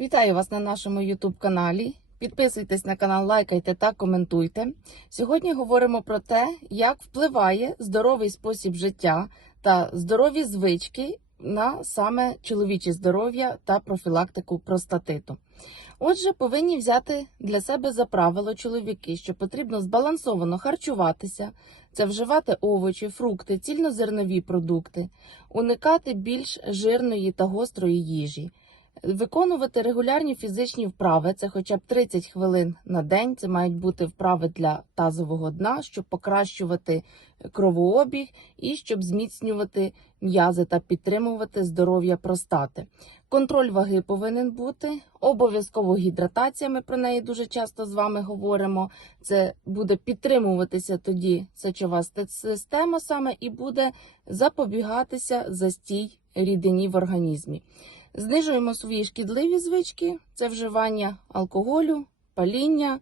Вітаю вас на нашому YouTube каналі. Підписуйтесь на канал, лайкайте та коментуйте. Сьогодні говоримо про те, як впливає здоровий спосіб життя та здорові звички на саме чоловіче здоров'я та профілактику простатиту. Отже, повинні взяти для себе за правило чоловіки, що потрібно збалансовано харчуватися, це вживати овочі, фрукти, цільнозернові продукти, уникати більш жирної та гострої їжі. Виконувати регулярні фізичні вправи, це хоча б 30 хвилин на день. Це мають бути вправи для тазового дна, щоб покращувати кровообіг і щоб зміцнювати м'язи та підтримувати здоров'я простати. Контроль ваги повинен бути. Обов'язково гідратація. Ми про неї дуже часто з вами говоримо. Це буде підтримуватися тоді сечова система саме і буде запобігатися застій рідині в організмі. Знижуємо свої шкідливі звички, це вживання алкоголю, паління,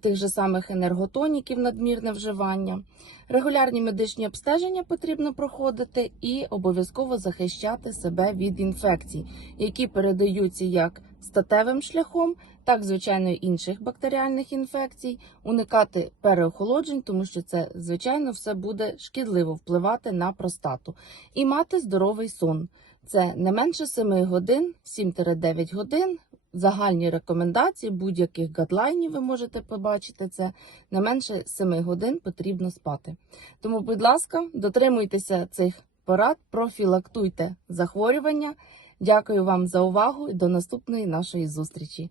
тих же самих енерготоніків, надмірне вживання. Регулярні медичні обстеження потрібно проходити і обов'язково захищати себе від інфекцій, які передаються як статевим шляхом, так звичайно інших бактеріальних інфекцій, уникати переохолоджень, тому що це звичайно все буде шкідливо впливати на простату, і мати здоровий сон. Це не менше 7 годин, 7-9 годин. Загальні рекомендації будь-яких гадлайнів ви можете побачити це. Не менше 7 годин потрібно спати. Тому, будь ласка, дотримуйтеся цих порад, профілактуйте захворювання. Дякую вам за увагу і до наступної нашої зустрічі.